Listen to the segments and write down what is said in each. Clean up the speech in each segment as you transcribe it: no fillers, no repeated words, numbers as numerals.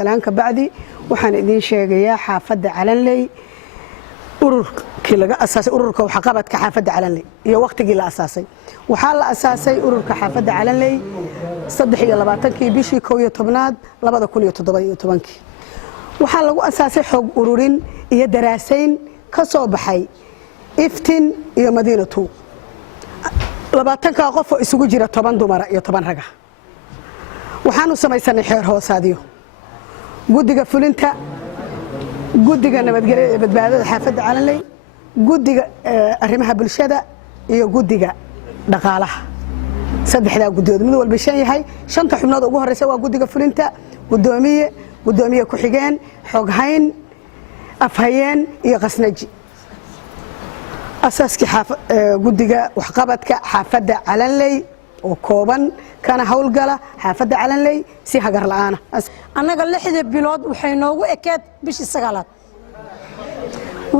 salaanka bacdi waxaan idin sheegayaa xaafadda Calanley ururkii laga asaasay ururka waxqabadka xaafadda Calanley iyo waqtigii la asaasay waxaa la asaasay ururka xaafadda Calanley 23 bishii 11aad 2017 waxaa lagu asaasay xog ururin iyo daraasayn ka soo baxay iftiin iyo madiinatu 20 qof oo isugu jira 10 dumar iyo 10 rag waxaanu samaysanay xeer hoosaadiyo guddiga fulinta guddiga nabadgelyo ee badbaadada xaafadda Calanley guddiga arrimaha bulshada iyo guddiga dhaqaalaha saddexda guddiyood mid walba shan yahay shanta xubnood ugu horeysa waa guddiga fulinta gudoomiye ku xigeen xoghayn afhayeen iyo qasnaji asaaski guddiga waxqabadka xaafadda Calanley oo kooban kana hawlgala xaafadda Calanley si hagar la'aan annaga 6 bilood waxay noogu ekeed bishii 9aad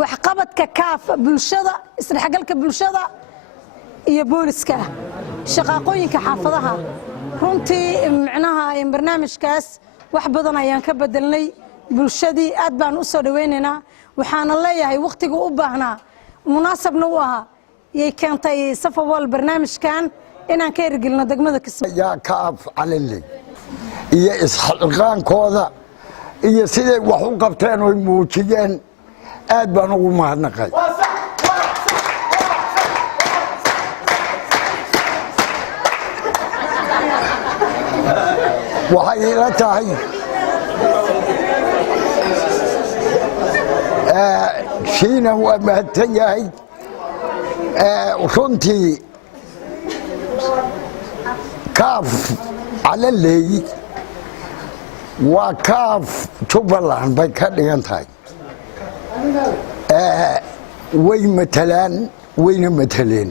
waxqabadka kaaf bulshada isdhexgalka bulshada iyo booliska shaqaqooyinka xaafadaha runtii macnaha barnaamijkaas wax badan ayaan ka bedelnay bulshadii aad baan u soo dhaweynaynaa waxaan leeyahay waqtiga u baahnaa munaasabna u ahaa yay keentay safawal barnaamijkan inaan ka hirgelino degmada Kismaayo yaa kaaf Calanley iyo isxilqaankooda iyo siday wax u qabteen oo muujiyeen aad baan ugu mahadnaqay waxay ila tahay shiina waa mahadsan yahay runtii kaaf Calanley waa kaaf Jubbaland bay ka dhigan tahay way matalaan wayna mataleen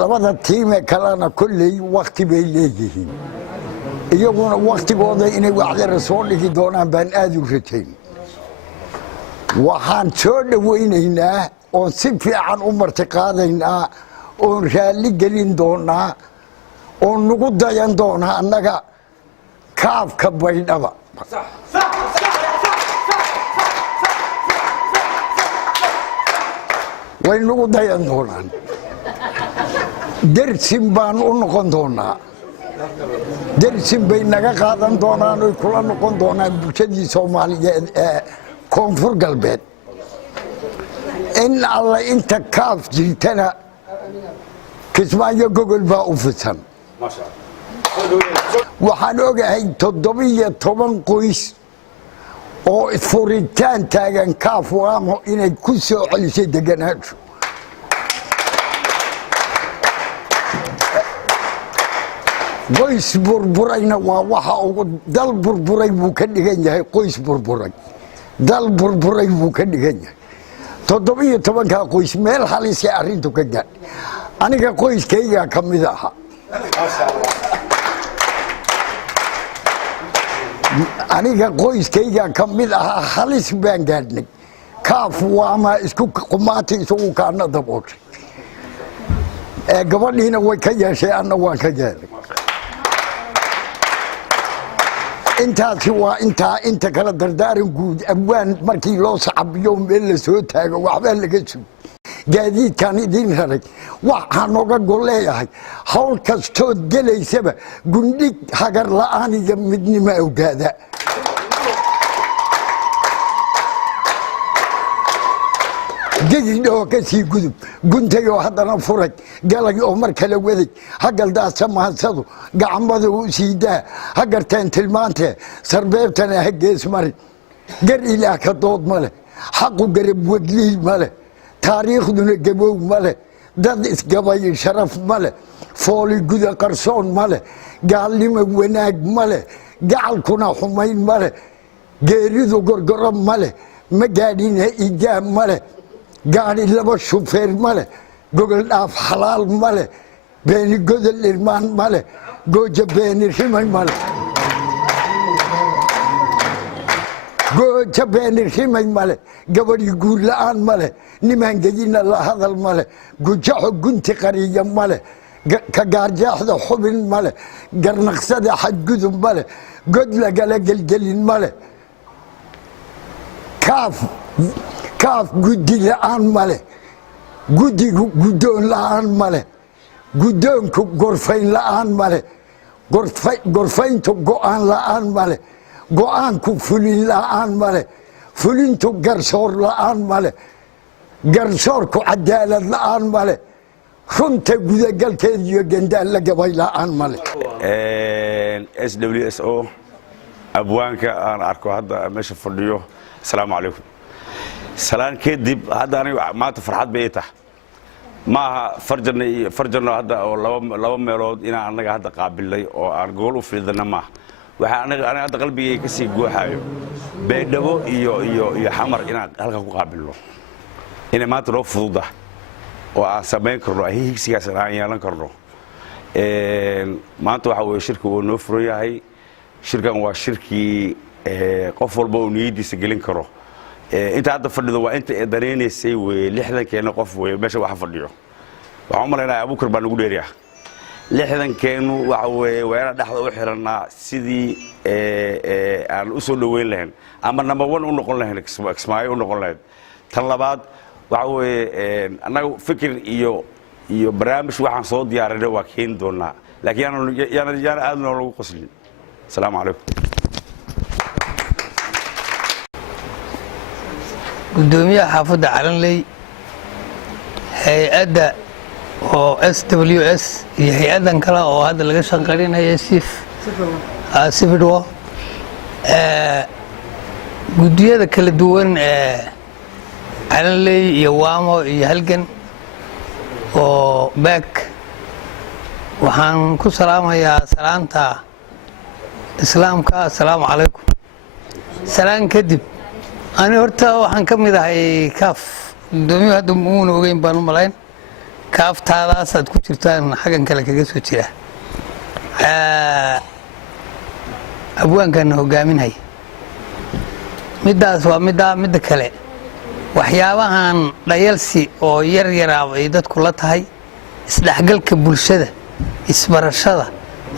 labada tiim ee kalena kulley waqti bay leeyihiin iyaguna waqtigooda inay waxdara soo dhigi doonaan baan aad u rajayn waxaan soo dhaweynaynaa oo si fiican u martiqaadaynaa oo raali gelin doonaa oo nagu dayan doonaa annaga kaafka Baydhaba way nagu dayan doonaan dersin baan u noqon doonaa dersin bay naga qaadan doonaan oo kula noqon doonaan bulshadii Soomaaliyeed ee koonfur galbeed in alla inta kaaf jirtana Kismaayo gogol baa u fidsan waxaan ogahay 17 qoys oo furitaan taagan kaaf waamo inay ku soo celisay deganaansho qoys burburayna waa waxa ugu dal burburay buu ka dhigan yahay qoys burburay dal burburay buu ka dhigan yahay 17 qoys meel halis ah arintu ka gaadhay aniga qoyskayga ka mid aha aniga qoyskayga ka mid aha halis baan gaadhnay kaaf waama isku qumaati isugu kaana dabooshay gabadhiina way ka yeeshay anna waan ka yeelay intaasi waa inta kala dardaaran guud abwaan markii loo sacabiyo meel la soo taago waxba laga sug gaadiidkan idin raray waxaan oga goleeyahay hawl kastood gelaysaba gundhig hagar la'aan iyo midnimo ogaada jidhoo ka sii gudub guntayoo haddana furay galay oo mar kale waday hagaldaasa mahadsadu gacmada u siidaa ha garteen tilmaantee sarbeebtana ha gees marin gar ilaah ka dood ma leh xaqu garab wadliil ma leh taariikhduna gabow ma leh dad isgabay sharaf ma leh fooli guda qarsoon ma leh gaalnimo wanaag ma leh gacalkuna xumayn ma leh geeridu gorgoro ma leh ma gaadhina ijaab ma leh gaadhi laba shufeer ma leh gogol dhaaf xalaal ma leh beeni godol irmaan ma leh gooja beeni rimay ma leh gooja beeni rimay ma leh gabadhi guur la'aan ma leh nimaan gedina la hadal ma leh gujaxo gunti qariya ma leh ka gaarjaaxda xubin male garnaqsada xadgudub male god lagala gelgelin male kaaf guddi la'aan male guddigu guddoon la'aan male guddoonku gorfayn la'aan male gorfayntu go'aan la'aan male go'aanku fulin la'aan male fulintu garsoor la'aan male garsoorku cadaalad la'aan male runta gudagalkeed iyo gandaan la gabay la'aan male SWSO abwaanka aan arko hadda meesha fadhiyo asalaamu calaykum salaan kadib hadda aniga maanta farxad bay tahay maaha farjarno hadda oo laba meelood inaan annaga hadda qaabilay oo aan gool u fiidana maaha waxaa aniga hadda qalbigayga ka sii guuxaayo beedhabo iyo xamar inaan halkan ku qaabilno inay maanta noo fududa oo aan samayn karno higsigaas aan yeelan karno maanta waxa weeye shirka uu noo furan yahay shirkan waa shirkii qof walba uu niyadiisa gelin karo inta hadda fadhido waa inta danaynaysay weye 60 qof weye meesha waxa fadhiyo waxaan u malaynayaa abuukar baa nagu dheeriyaa 60 waxa weye waa inaan dhexda u xirannaa sidii aan u soo dhoweyn lahayn ama number 1 u noqon lahayn kismaayo u noqon lahayd tan labaad waxa weye annaga fikir iyo barnaamij waxaan soo diyaarinay waa keeni doonaa laakiin yaana aad noo lagu qoslin asalaamu calaykum gudoomiyaha xaafadda calanley hay-adda oo SWS iyo hay-adan kale oo hadda laga shaqaynaya sifidwo gudiyada kala duwan calanley iyo waamo iyo halgan oo baak waxaan ku salaamayaa salaanta islaamka assalaamu calaykum salaan kadib ani horta waxaan ka mid ahay kaaf gudoomiyaha hadda muuna ogeyn baan u malayn kaaftaadaasaad ku jirtaan xaggan kale kaga soo jira abwaankaana hogaaminhay middaas waa midda kale waxyaabahan dhayalsi oo yar yaraaba ay dadku la tahay isdhexgalka bulshada isbarashada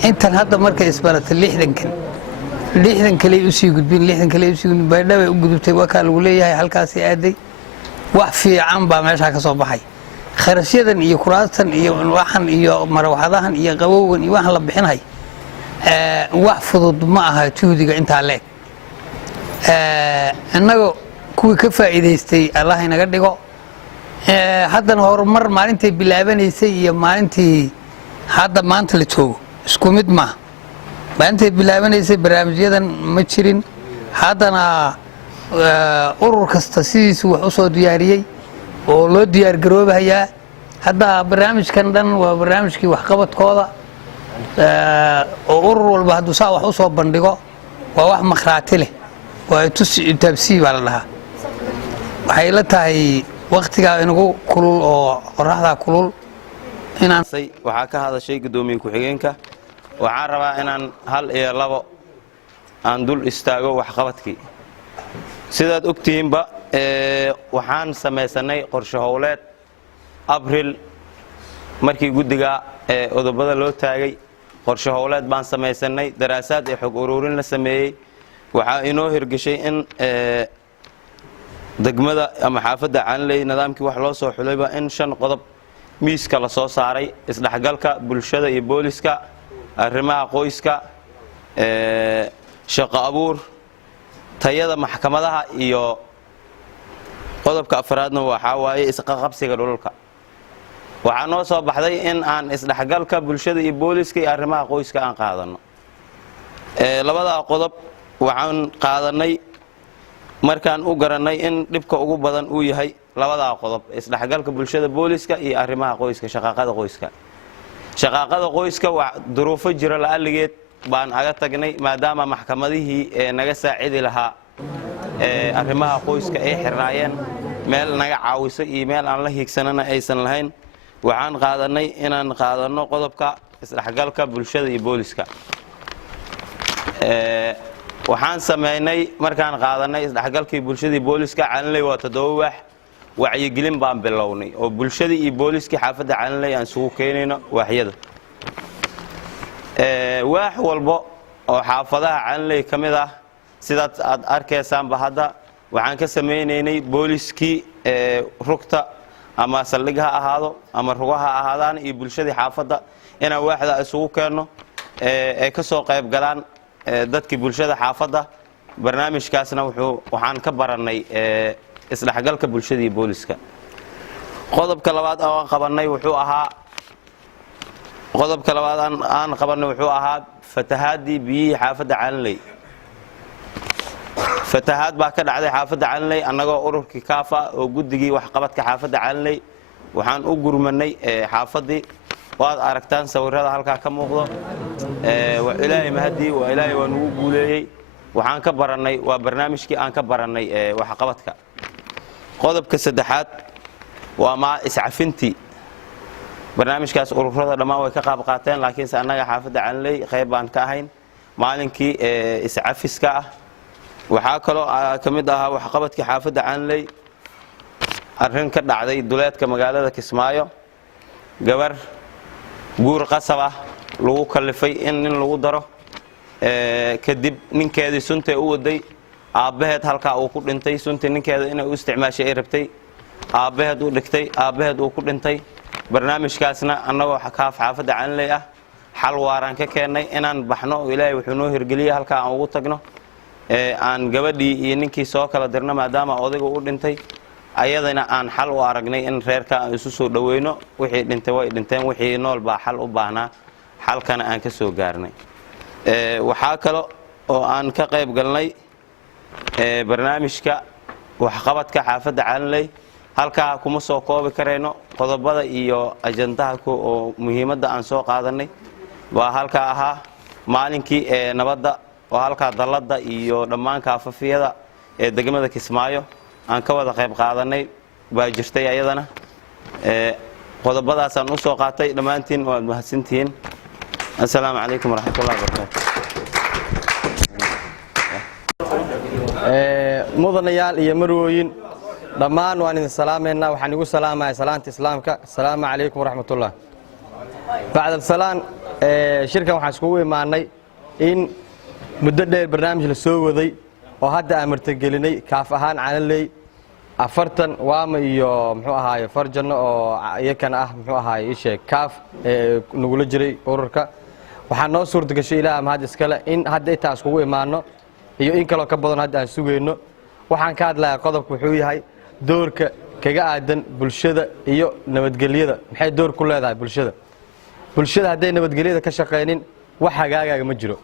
intan hadda markay isbarata 60 kale usii gudbin baydhaba u gudubtay wakaa lagu leeyahay halkaasii aaday wax fiican baa meeshaa ka soo baxay kharashyadan iyo kuraastan iyo waxan iyo marwaxadahan iyo qabowgan iyo waxan la bixinay wax fudud ma aha juhdiga intaa leeg annaga kuwii ka faa'iidaystay allah inaga dhigo haddana horumar maalintay bilaabanaysay iyo maalintii hadda maanta la joogo isku mid maaha maantay bilaabanaysay barnaamijyadan ma jirin haddana urur kasta sidiisu wax u soo diyaariyey oo loo diyaar garoobayaa hadda barnaamijkan dhan waa barnaamijkii waxqabadkooda oo urur walba hadduu saa wax u soo bandhigo waa wax makhraati leh waa taabsii baa la dhahaa waxay la tahay wakhtigaa inagu kulul oo qoraxdaa kulul inaan waxaa ka hadashay gudoomiye ku-xigeenka waxaan rabaa inaan 1 iyo 2 aan dul istaago waxqabadkii sidaad ogtihiinba waxaan samaysanay qorshe howleed abril markii guddiga odobada loo taagay qorshe howleed baan samaysanay daraasaad ee xog ururin la sameeyey waxaa inoo hirgashay in degmada ama xaafadda calanley nidaamkii wax loo soo xulayba in 5 qodob miiska la soo saaray isdhexgalka bulshada iyo booliska arrimaha qoyska shaqo abuur tayada maxkamadaha iyo qodobka afraadna waxaa waaye isqaqabsiga dhulka waxaa noo soo baxday in aan isdhexgalka bulshada iyo booliska iyo arrimaha qoyska aan qaadano labada qodob waxaan qaadanay markaan u garanay in dhibka ugu badan uu yahay labada qodob isdhexgalka bulshada booliska iyo arrimaha qoyska shaqaaqada qoyska waa duruufo jira la'aligeed baan aga tagnay maadaama maxkamadihii naga saacidi lahaa arrimaha qoyska ay xirnaayeen meel naga caawiso iyo meel aan la hiigsanana aysan lahayn waxaan qaadanay inaan qaadano qodobka isdhexgalka bulshada iyo booliska waxaan sameynay markaan qaadanay isdhexgalkii bulshada iyo booliska calanley waa 7 wax wacyigelin baan bilownay oo bulshadii iyo booliskii xaafadda calanley aan isugu keenayno waaxyada waax walbo oo xaafadaha calanley ka mid ah sidaad aad arkaysaanba hadda waxaan ka samaynaynay booliskii rugta ama saldhig ha ahaado ama ruga ha ahaadaan iyo bulshadii xaafadda inaan waaxda isugu keenno ay ka soo qayb galaan dadkii bulshada xaafadda barnaamijkaasna waxaan ka barannay isdhexgalka bulshada iyo booliska qodobka labaad aan qabanay wuxuu ahaa fatahaadii biyihii xaafadda calanley fatahaad baa ka dhacday xaafadda calanley annagoo ururkii kaafa oo guddigii waxqabadka xaafadda calanley waxaan u gurmanay xaafaddii waad aragtaan sawirada halkaa ka muuqdo ilaahay mahadii waa ilaahay waa nugu guuleeyey waxaan ka barannay waa barnaamijkii aan ka barannay waxqabadka qodobka saddexaad waa iscafintii barnaamijkaas ururada dhammaan way ka qaab qaateen laakiinse annaga xaafadda calanley qayb baan ka ahayn maalinkii iscafiska ah waxaa kaloo ka mid ahaa waxqabadkii xaafadda calanley arrin ka dhacday duleedka magaalada Kismaayo gabar guur qasab ah lagu kallifay in nin lagu daro kadib ninkeedii suntay u waday aabaheed halkaa uu ku dhintay suntii ninkeeda inay u isticmaashay ay rabtay aabaheed uu dhigtay aabaheed uu ku dhintay barnaamijkaasna annagoo xaafadda calanley ah xal waaraan ka keennay inaan baxno oo ilaahay wuxuu noo hirgeliyey halkaa aan ugu tagno aan gabadhii iyo ninkii soo kala dirno maadaama odayga u dhintay ayadana aan xal u aragnay in reerka aan isu soo dhaweyno wixii dhintay way dhinteen wixii nool baa xal u baahnaa xalkana aan ka soo gaarnay waxaa kale oo aan ka qayb galnay barnaamijka waxqabadka xaafadda calanley halkaa kuma soo koobi karayno qodobada iyo ajandaha oo muhiimadda aan soo qaadanay waa halkaa ahaa maalinkii nabadda oo halkaa dalladda iyo dhammaan kaafafiyada ee degmada Kismaayo aan ka wada qayb qaadanay baa jirtay ayadana qodobadaasaan u soo qaatay dhammaantiin waad mahadsantihiin assalaamu calaykum waraxmatullahi wabarakaatu mudanayaal iyo marwooyin dhammaan waan idin salaameynaa waxaan igu salaamayaa salaanta islaamka assalaamu calaykum waraxmatullah bacda salaan shirkan waxaan iskugu imaanay in muddo dheer barnaamij la soo waday oo hadda aan martigelinay kaaf ahaan calanley 40 waama iyo muxuu ahaaye farjano oo iyakana ah muxuu ahaaye isheeg kaaf nagula jiray ururka waxaan noo suurtagashay ilaaha mahad iskale in hadda intaan iskugu imaano iyo in kaloo ka badan hadda aan sugayno waxaan ka hadlayaa qodobku wuxuu yahay doorka kaga aadan bulshada iyo nabadgelyada maxay door ku leedahay bulshada hadday nabadgelyada ka shaqeynin wax hagaagaaga ma jiro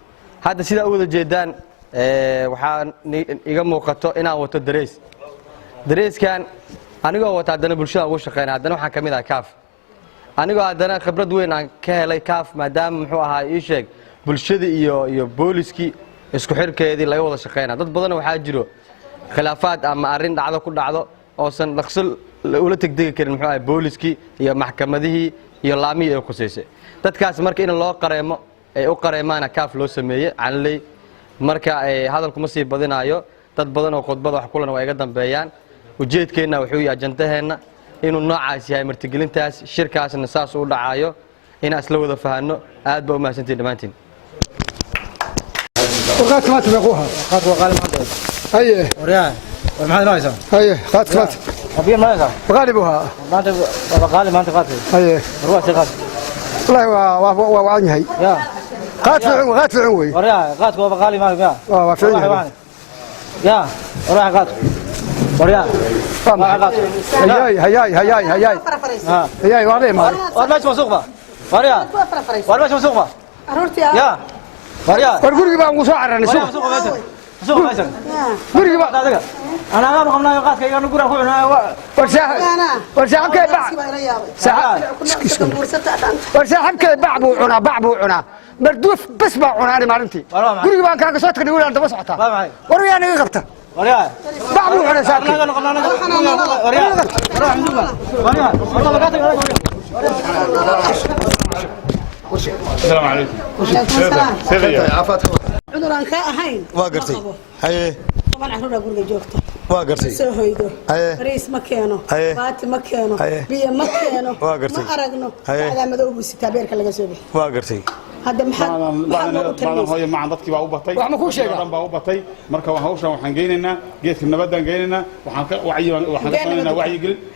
hadda sidaa u wada jeedaan waxaa iga muuqato inaan wato dareeskan anigoo wata haddana bulshada ugu shaqeynay haddana waxaan ka mid ahay kaaf anigoo haddana khibrad weyn aan ka helay kaaf maadaama muxuu ahaa ii sheeg bulshadii iyo booliskii isku xirkeedii laga wada shaqeynaa dad badan waxaa jiro khilaafaad ama arrin dhacdo ku dhacdo oosan dhaqso ula tegdegi karin muxuu ahaa booliskii iyo maxkamadihii iyo laamihii ay khuseysay dadkaas marka in loo qareemo ay u qareemaana kaaf loo sameeyey calanley marka hadalkuma sii badinaayo dad badan oo khudbada wax kulan waa iga dambeeyaan ujeedkeenna wuxuu yahay ajandaheenna inuu noocaas yahay martigelintaas shirkaasna saas u dhacaayo inaan isla wada fahanno aad baa u mahadsantihin dhammaantiin وقعت ما تبقوها قات وقال ما عندك ايه وريان ومحمد نايسة ايه قعدت مات أبي ما نايسة بغالبها ما أنت وقال ما أنت قات ايه روح تقات والله وعني هي يا قعدت في عوي وريان قات وقال ما يا في عوي يا روح قات وريان هياي وعليه ما ورماش مسوقة وريان ورماش مسوقة يا وريان ورقولي بقى مساعر انا وريان مسوقة ميسر مسوقة ميسر قولي بقى أنا أنا مقامنا قات كي نقول أخوي ورساحب كي باع ورساحب كي باع بو عنا مردوف بس باع عنا انا مالنتي قولي بقى كان صوتك يقول انت بصعتها وريان ايه غبته وريان باع بو عنا ساكن وريان روح مسوقة وريان والله بقاتك السلام عليكم. عذر aan ka ahayn waa gartay haye طبعا عروره guriga joogta waa gartay soo hoydo Aye. bariis ma keeno Aye. baati ma keeno Aye. biyo ma keeno Waa gartay. ma aragno Aye. calaamado uu sitaa beerka laga soo bixi waa gartay hadda maxaa loogu baadan taliyay hooyo macaan dadkii baa u batay Wax ma kuu sheegaa? dhan baa u batay marka hawshan waxaan geynaynaa geedka nabadaan geynaynaa waxaan ka samaynaynaa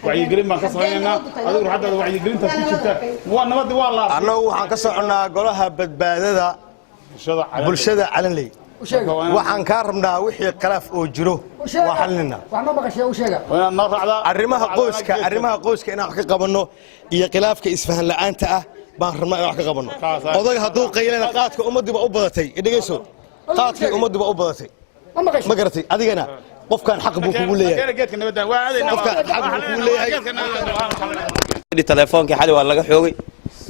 wacyigelin baan ka samaynaynaa adigu ruuxadaada wacyigelintaas ku jirta waa nabadii waa la annagu waxaan ka soconnaa golaha badbaadada bulshada calanley waxaan kaa rabnaa wixii khilaaf oo jiro waa xalinaa wax ma maqashay u sheega inaad noo raacdaa arrimaha qoyska inaan wax ka qabanno iyo khilaafka isfahan la'aanta ah baan rabnaa inaan wax ka qabanno odaga hadduu qaylana qaadka ummaddiiba u badatay dhegeyso qaadkii ummaddiiba u badatay ma maqashay ma garatay adigana qofkan xaq buu kugu leeyahay geedka nabadaan waa aadaynaa qofkan xaq buu kugu leeyahay teleefoonkii xali waa laga xoogay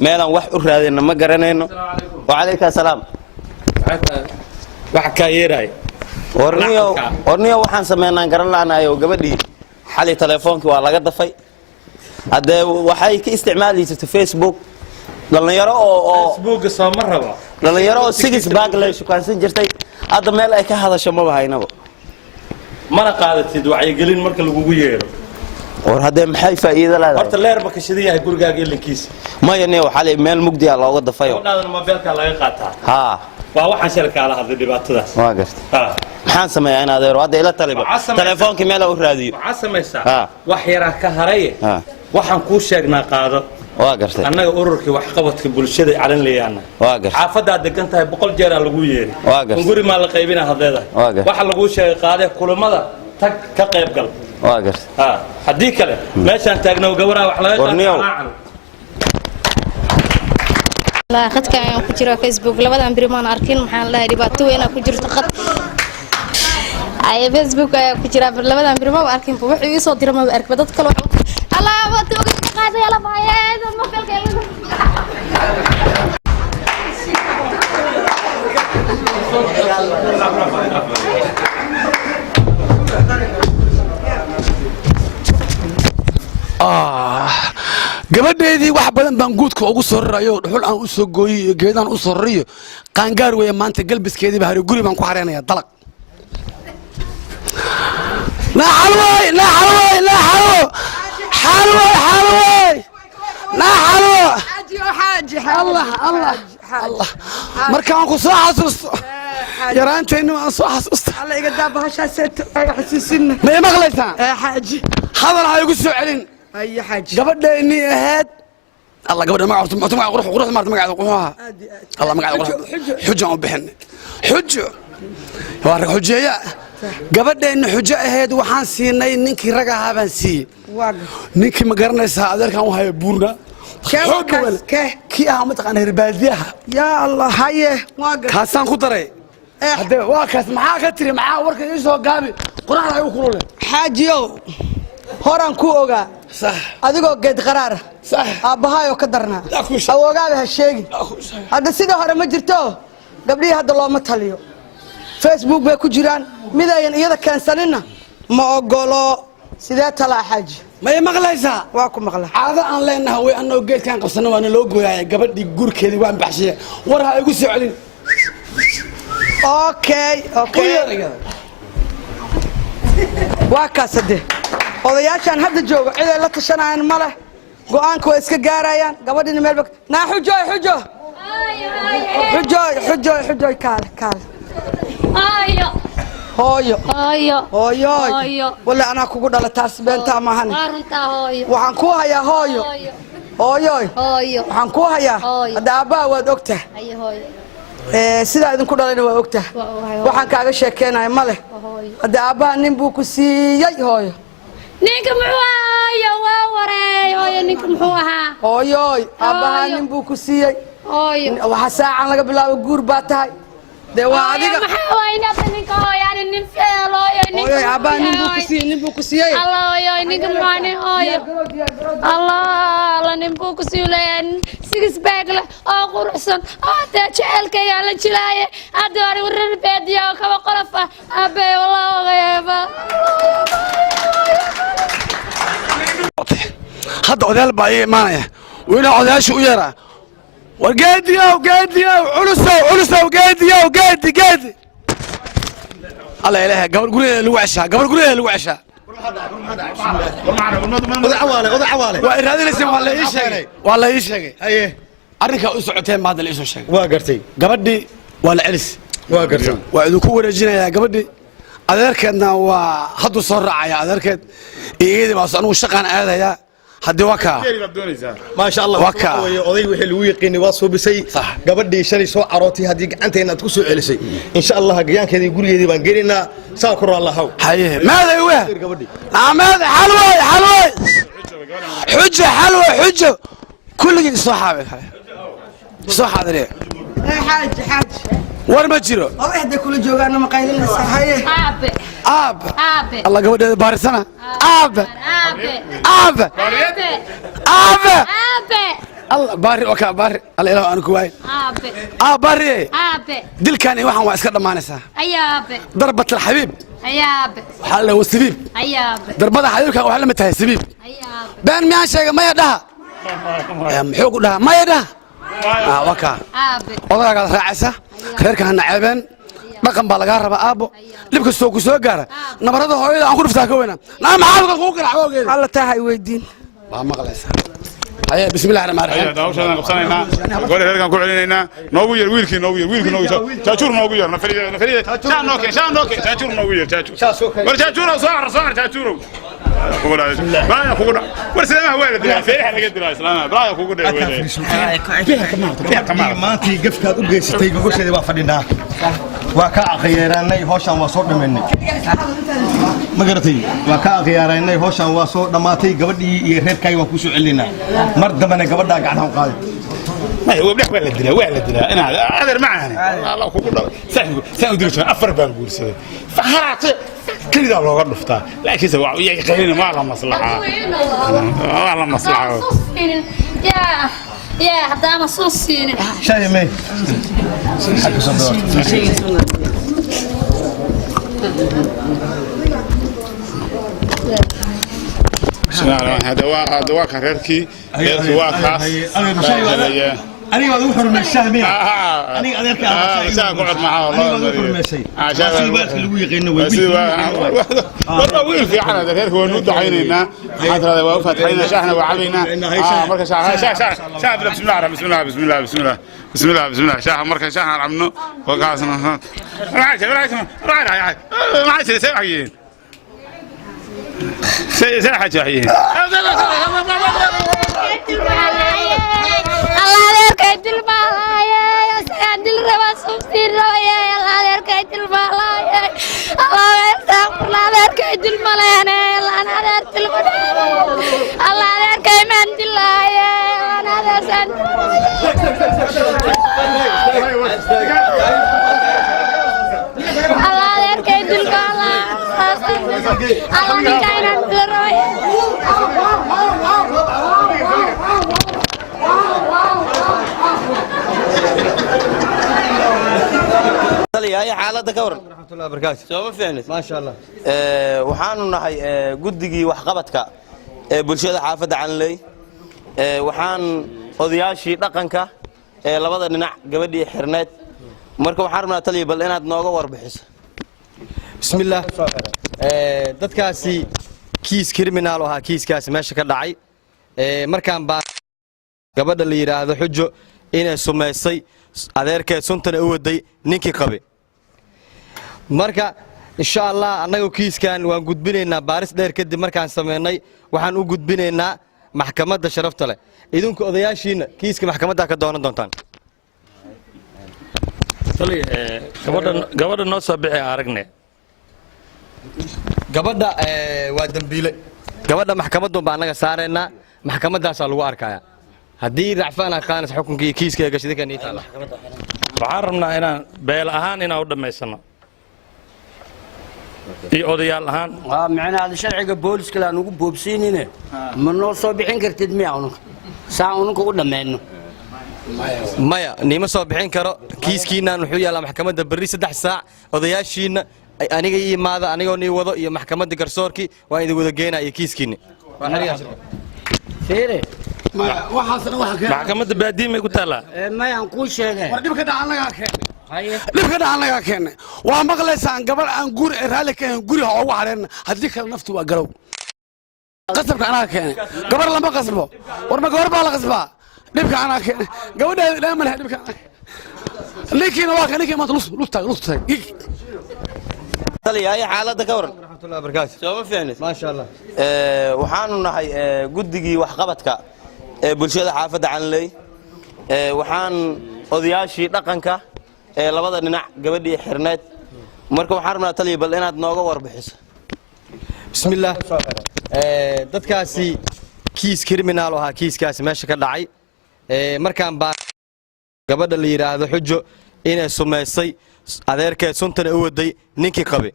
meelaan wax u raadayna ma garanayno wacalayka asalaam wax ka yeeray orniyo waxaan sameynaan garan la'anayo gabadhii xali teleefoonkii waa laga dafay haddee waxay ka isticmaali jirtay facebook dhalinyaro oo Facebook soo ma rabo dhalinyaro oo six bag la shukaansan jirtay hadda meel ay ka hadasho ma bahaynaba mana qaadatid wacyigelin marka lagugu yeero war haddee maxay faa'iido leedahay horta leer ma ka shidan yahay gurigaaga ilinkiisa maya ne xali meel mugdi ah looga dafayo gabadhaadana mobilka laga qaataa haa waa waxaan shal kaala hadlay dhibaatadaas waa gartay maxaan sameeyaa in adeero hadda ila taliba teleefoonkii meel u raadiyo waxaa samaysaa wax yaraa ka haraye waxaan kuu sheegnaa qaado waa gartay annaga ururkii waxqabadka bulshada calan leeyaana waa gartay xaafadaad degan tahay 100 jeer aa lagu yeeri waa gartay guri ma la qaybina hadleedahay waxa lagu sheegay qaade kulamada tag ka qayb gal waa gartay haddii kale meeshaan taagno gabadha wax laga qaato لا خد كان كجرا فيسبوك لبدا بريمان أركين محل الله رباطو وين كجرا خد أي فيسبوك كجرا لبدا بريمان أركين بوح يصدر ما أرك بدت كله الله واتو قاعد يلا بايد ما في الكلام gabadheedii wax badan baan guudka ugu soo rarayo dhuxul aan u soo gooyay iyo geedaan u soo rariyo qaangaar weeye maanta galbiskeediiba hari guri baan ku xareenaya dalag markaan ku soo xasuusto yaraantayni waan soo xasuusta may maqlaysaan hadal ha igu soo celin gabadheennii ahayd الله قبل ما عرفت ما قروح قروح ما قاعد قروها الله ما قاعد قروح حجة وبحن حجة وارك حجة يا قبل إن حجة هاد وحان سيناي نينك رجعها بنسي نينك ما قرنا يساعدك كان وهاي بورنا كي أهم تقن هرباديها يا الله هاي كاسان خطرة هذا واكس معاه كتير معاه ورك يسوع قابل قرآن هاي وكروله حاجيو هوران كوغا صح adigoo geed qaraar صح aabahayo ka darna awoogaaba ha sheegin hadda sida hore ma jirto gabdhii hadda looma taliyo Facebook bay ku jiraan midayan iyada keensanina ma ogolo sidee talaa xaaji ma maqlaysaa waa ku maqla caado aan leenahay way anoo geedkan qabsana waana loo gooyay gabadhii gurkeedii waan baxshay war ha igu soo celin okay waa kaasade odayaashan hadda jooga cid ay la tashanayaan ma leh go'aanka way iska gaarayaan gabadhina meel naa xujo kaal hooyo walla anaa kugu dhala taas beentaa maahan waxaan ku hayaa hooyo waxaan ku hayaa hadda aabbaha waad ogtahay sidaa idinku dhalayna waa ogtahay waxaan kaaga sheekeynaya ma leh hadda aabbaha nin buu ku siiyey hooyo ninka muxuu ahaa waa wareey hooyo ninka muxuu ahaa hooyoy aabbaha nin buu ku siiyey waxa saacan laga bilaabo guur baa tahay dee waa adiga maxaa waay ninka ninka hooyo nin feel hooyo ninka aabbaha nin buu ku siiyey allah hooyo ninka muxuu hooyo allah nin buu ku siiyey six bag la oo quruxsan oo jecelkayga la jilaaye hadda hore warar beediyo kaba qolof ah abe wallahi hadda odayaal baa ii imaanaya wiilaa odayaasha u yeeraa war geediyow culusow geedi الله إله قبل قولي اللي وعشها قبل قولي اللي وعشها oday cawaale وإرادة والله يشجع haye أرنك أسعتين ما هذا اللي يسوي waa gartay قبدي ولا علس waa gartay وإذا كور جينا يا قبدي أذكرنا وحدو صار يا أذكر إيه بس أنا وشقان هذا يا حد وكا ما شاء الله وكا oday wixii lagu yaqaan waa soo bisay gabadhii shalay soo carootay hadii gacanteena aad ku soo celisay insha Allah gayaankeedii gurigeedii baan gelinaa saa ku raallahow haye ماذا هو ماذا حلوة حجة كل شيء صحابي صح هذا ليه حاج وين ما تجيرو واحد كل جوغانا ما قايلين هي اب الله قبل بارسنا اب الله باري وكا باري الله إله أنا كواي باري دل كان واحد واسكت ما نسى ضربة الحبيب حلا والسبيب ضربة الحبيب كان وحلا متها السبيب بين ميان شيء ما يدها محوق لها ما يدها وكا والله قال راعسة خير كان عيبان رقم بالغار ربا أبو لبك السوق قارة نبرده هو إذا أنقول فتاك وينا نعم حاضر أخوك العوق الله تاهي ويدين ما غلس هيا بسم الله الرحمن الرحيم داوشنا قبسانينا قول هيركان ku celinayna noogu yar wiilkii jaajur noogu yar nafariida shaan nooke jaajur noogu yar war jaajur soo jaajur بايا كوغدا ورسلامه وين دلaa feeyaha laga dilaa islaana baaya kugu dheeweeyay maantii gafkaad u geysatay gogosheedii waa fadhinaa waa ka aqeeranay hawshan waa soo dhameynay ma garatay waa ka aqeeranay hawshan waa soo dhamaatay gabadhii iyo reerkay waa ku soo celinaa mar dambana gabadha gacanta u qaaday ما هو بلح ولا دلا انا هذا معنا الله كوغو دو سان ديرتو افر بان غورسده فهات كليدا لوغا دفتا لكن سوا يقيلنا ما لا مصلحه والله مصلحه يا حتى انا صوصين شاي مي حق صدور هذا واقع ريركي واقع أنا أقول حرم الشهمية أنا أذكر أنا أقعد معه والله أنا أقول ماشي عشان والله وين في حنا ذكر هو نود عيننا حتى هذا وفتحنا شحنا وعلينا مركز شاح بسم الله بسم الله بسم الله بسم الله بسم الله بسم الله شاح مركز شاح عمنا وقاسنا راعي سامعين ساحة جاهين الله عليك يدل بالايا سيدل ربا صوصير روايا الله عليك يدل بالايا الله يستغفر الله عليك يدل بالايا الله عليك الله عليك من دلايا الله عليك الله عليك يدل بالايا الله نكاينا دلرويا هي حالته كورن ورحمة الله وبركاته سوما فهمت ما شاء الله waxaanu nahay guddigii wax qabadka ee bulshada xaafadda Calanley waxaan odayaashii dhaqanka ee labada dhinac gabadhii xirneed marka waxaan rabnaa taliye bal inaad nooga warbixiso bismillaah dadkaasi kiis criminal aha kiiskaas meesha ka dhacay markaan baa gabadha la yiraahdo xujo inay sumeysay adeerkeed suntana u waday ninkii qabay marka insha Allah anagu kiiskan waan gudbinaynaa baaris dheer kadib markaan sameeynay waxaan u gudbinaynaa maxkamadda sharafta leh idinku odayaashiina kiiska maxkamadda ka doonan doontaan taliye gabadha noo soo bixi aragne gabadha waa dambiile gabadha maxkamaddu baa anaga saareynaa maxkamaddaas lagu arkaya haddii racfaan ay qaanayso xukunkii kiiska ee gashiday kan taala waxaan rabnaa inaan beel ahaan inaan u dhammaysano iyo odayaal ahaan macnaha sharciga booliska la ugu boobsiinine ma noo soo bixin kartid miya unug saa unug u dhammeeyno maya nima soo bixin karo kiiskiina wuxuu yaalaa maxkamadda berri 3 saac odayaashiina aniga yimaada anigoo nii wado iyo maxkamadda garsoorki waa idin wada geenaya kiiskiina waa xariyaas fiire maxkamadda baadiimay ku taalaa mayaan kuu sheegay war dhibka dhaca anaga arkeen dhibka dhaca annagaa keennay waa maqlaysaan gabar aan guur raalli ka ahayn guriha ugu hadheen haddii kale naftu waa garow qasabka annaga keenay gabar lama qasbo war ma gabar baa la qasbaa dhibka annaga keenay gabadha dhaama leh dhibka ninkiina waa ninkii maanta lustay taliya ay xaaladda ka waran rahmatullahi barakaatu soo ma fiicnis ma sha Allah waxaanu nahay guddigii wax qabadka ee bulshada xaafadda Calanley waxaan odayaashii dhaqanka ee labada dhinac gabadhii xirneed marka waxaan rabnaa taliya bal inaad nooga warbixiso bismillaah dadkaasi kiis criminal aha kiiskaasi meesha ka dhacay markaan baa gabadha la yiraahdo xujo inay sumeysay adeerkeed suntana u waday ninkii qabe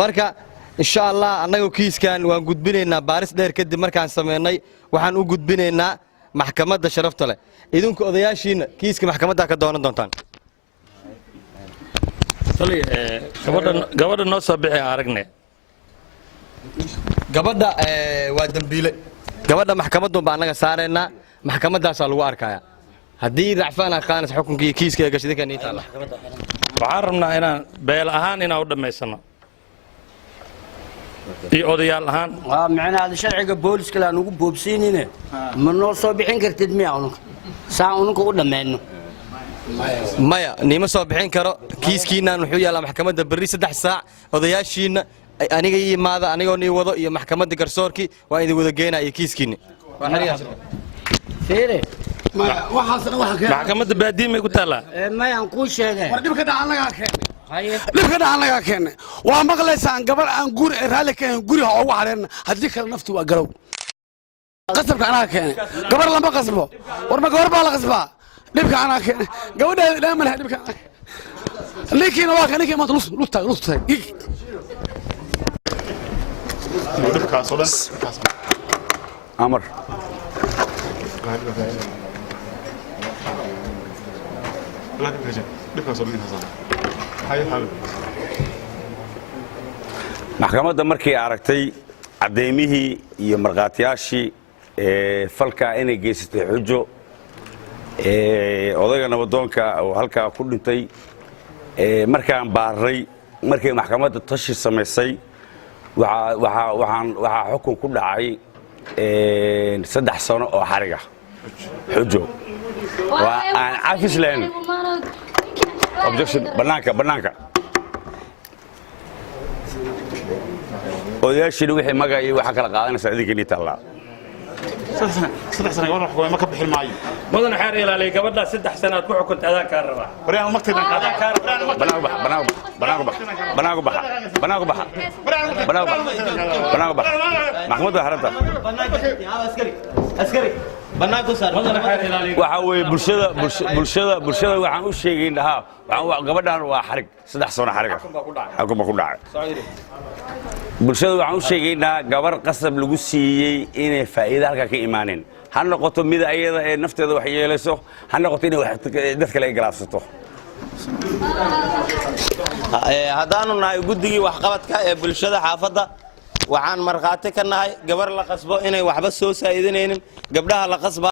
marka insha Allah annagu kiiskan waan gudbinaynaa baaris dheer kadib markaan sameynay waxaan u gudbinaynaa maxkamadda sharafta leh idinku odayaashiina kiiska maxkamadda ka doonan doontaan gabadha noo soo bixi aragne gabadha waa dambiile gabadha maxkamaddu baa annaga saaraynaa maxkamaddaas lagu arkaya haddii racfaan aqaanas xukunkii kiiska ee gashay kan inta waxaan rabnaa inaan beel ahaan inaan u dhamaysano iyo odayaal ahaan macnaha sharciga booliska la ugu boobsiinine ma noo soo bixin kartid miya saan unka u dhameeyno maya nima soo bixin karo kiiskiinaan wuxuu yaalaa maxkamadda berri 3 saac odayaashiina aniga yimaada anigoo nii wado iyo maxkamadda garsoorkii waa idin wada geenaya kiiskiina waa xiriyaas fiire maxkamadda baadiimay ku taalaa mayaan kuu sheegay war dhibka dhaca annagaa keennay waa maqlaysaan gabar aan guur raalli ka ahayn guriha ugu hadheen haddii kale naftu waa garow qasabka annaga keenay gabar lama qasbo war ma gabar baa la qasbaa dhibka annaga keenay gabadha dhaama leh dhibka ninkiina waa ninkii maanta lustay amar maxkamadda markii aragtay caddeymihii iyo markhaatiyaashii falka inay geysatay xujo odayga nabadoonka oo halkaa ku dhintay markaan baarray markay maxkamadda tashi samaysay waxaa xukun ku dhacay 3 sano oo xariga xujo waa aan cafis lahayn objection bannaanka odayaashiina wixii magacii waxaa kala qaadanaysaa idinka inii taallaa 3 sano gabar xukumay ma ka bixin maayo mudan xeer ilaalay gabadha 3 sanaad ku xukunta adaan ka rabaa wariyaan magteedan adaan ka banaagu bax maxkamadda haranta askari bannaanku saar mudan xeer ilaalay waxa weeye bulshada waxaan u sheegaynaa gabadhan waa xarig 3 sano xariga xukun ku dhacay bulshada waxaan u sheegaynaa gabar qasab lagu siiyey inay faa'iido halka ka imaaneen ha noqoto mid ayada ee nafteeda wax yeelayso ha noqoto inay dad kale ay galaafsato haddaanu nahay guddigii waxqabadka ee bulshada xaafadda waxaan markhaati ka nahay gabar la qasbo inay waxba soo saa'idanaynin gabdhaha la qasba